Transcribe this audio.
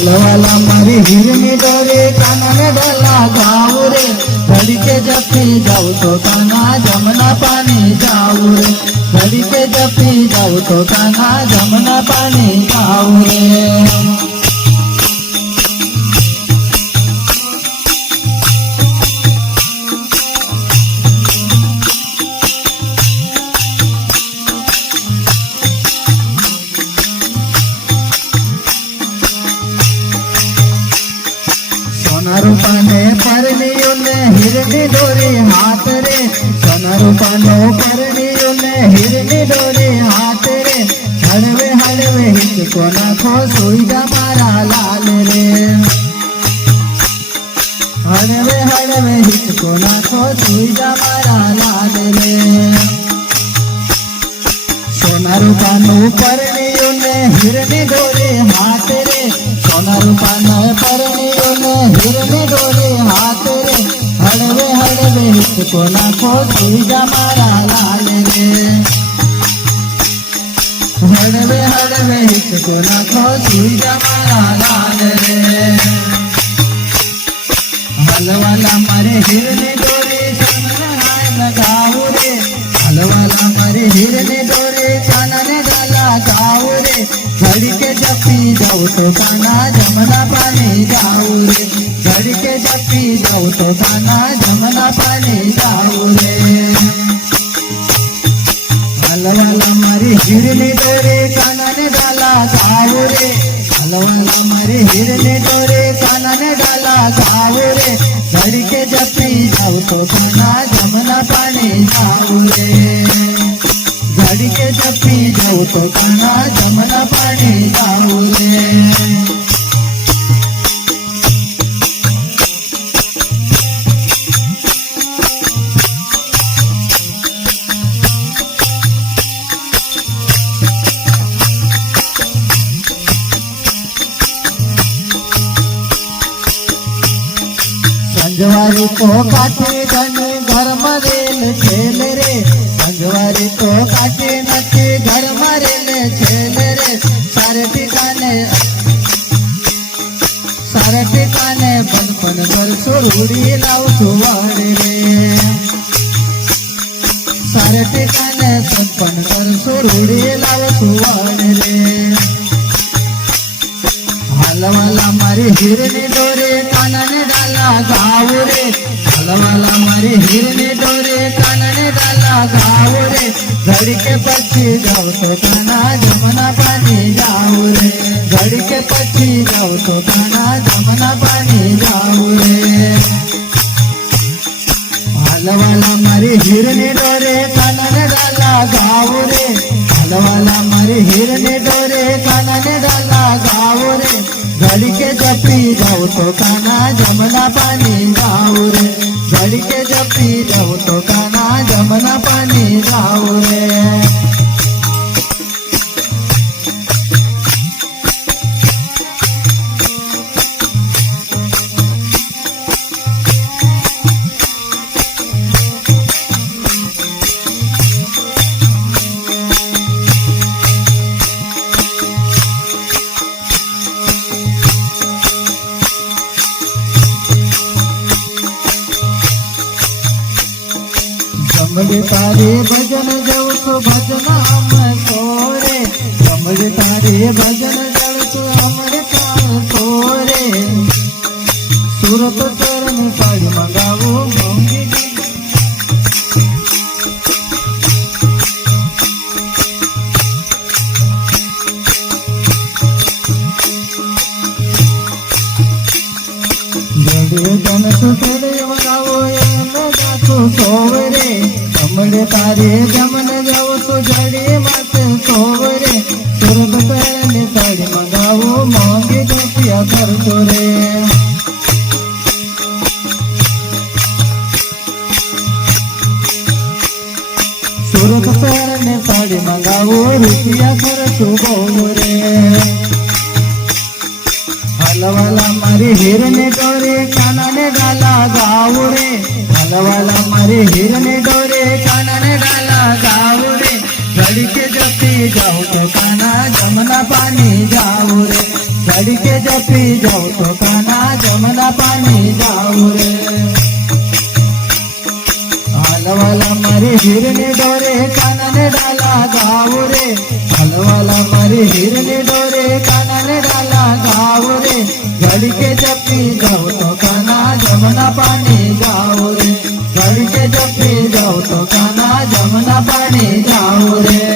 हलवाला मारी हिरनी डोरे काना ने डाला गाऊ रे घड़ी के जपी जाऊ तो काना जमना पानी जाऊ रे घड़ी के जपी जाऊ तो काना जमना पानी जाऊ रे सोना रूपा ने परनियों ने हिरनी डोरी हाथ रे सोना रूपा ने परनियों ने हिरनी डोरी हाथ रे हड़वे हड़वे हिचको नाखो सोई जा मारा लाल रे हड़वे हड़वे हिचको नाखो सोई जा मारा लाल रे सोना रूपा नो परनियों ने हिरनी डोरी हाथ रे सोना रूपा ने परनियों ने हिरनी डोरी हाथ रे हड़वे हड़वे हिचको नाखो सोई जा मारा लाल रे हड़वे हड़वे हिचको नाखो सोई जा मारा लाल रे हलवाला मारे हिरनी डोरी सनराय लगाऊ रे हलवाला मारे हिरनी डोरी काना ने डाला गाऊ रे घड़ी के जपी जाऊ तो काना जमना पानी जाऊ रे घड़ी के जपी जाऊ तो काना जमना पानी जाऊ रे हलवाला मारी हिरनी डोरी काना ने डाला गाऊ रे हलवाला मारी हिरनी डोरी काना ने डाला गाऊ रे घड़ी के जपी जाऊ तो काना जमना पानी जाऊ रे घड़ी के जपी जाऊ तो काना जमना पानी जाऊ रे संजवारी तो काटे धनी घर मरेल छेल रे संजवारी तो काटे नचे घर मरेल छेल रे सारे ठिकाने बनपन कर सुरुड़ी लाव सुवाड़ रे सारे ठिकाने बनपन कर सुरुड़ी लाव सुवाड़ रे हलवाला मारी हिरनी डोरे काना ने डाला गाऊ रे हलवाला मारी हिरनी डोरे काना ने डाला गाऊ रे घड़ी के पक्षी जाओ तो काना जमना पानी जाऊ रे घड़ी के पक्षी जाओ तो काना जमना पानी जाऊ रे हलवाला मारी हिरनी डोरे काना ने डाला गाऊ रे हलवाला मारी हिरनी डोरे काना ने डाला गाऊ रे घड़ी के जपी जाऊ तो काना जमना पानी जाऊ रे घड़ी के जपी जाऊ तो काना जमना पानी जाऊ रे कमल तारे भजन जाऊ तो भजन हम सोरे कमल तारे भजन जाऊ तो हमरे कान सोरे सूरत चरण पाड़ी मंगावो मोंगी जड़े जन सुतरे मंगावो सोवरे कमल तारे जमन जाओ तो जड़े मत सोवरे सुरत पहने साड़ी मंगाओ मांगे तो पिया कर तोरे सूरत पहने साड़ी मंगाओ रुपया कर तू बोरे हलवाला मारी हिरनी डोरे काना ने डाला गाऊ रे हलवाला मारी हिरनी डोरे काना ने डाला गाऊ रे घड़ी के जपी जाऊ तो काना जमना पानी जाऊ रे તડકે જપી જાઉં તો કાના જમના પાણી જાઉં રે હલવાલા મારી હીરની ડોરે કાનાને ડાલા ગાવું રે હલવાલા મારી હીરની ડોરે કાનાને ડાલા ગાવું રે તડકે જપી જાઉં તો કાના જમના પાણી જાઉં રે તડકે જપી જાઉં તો કાના જમના પાણી જાઉં રે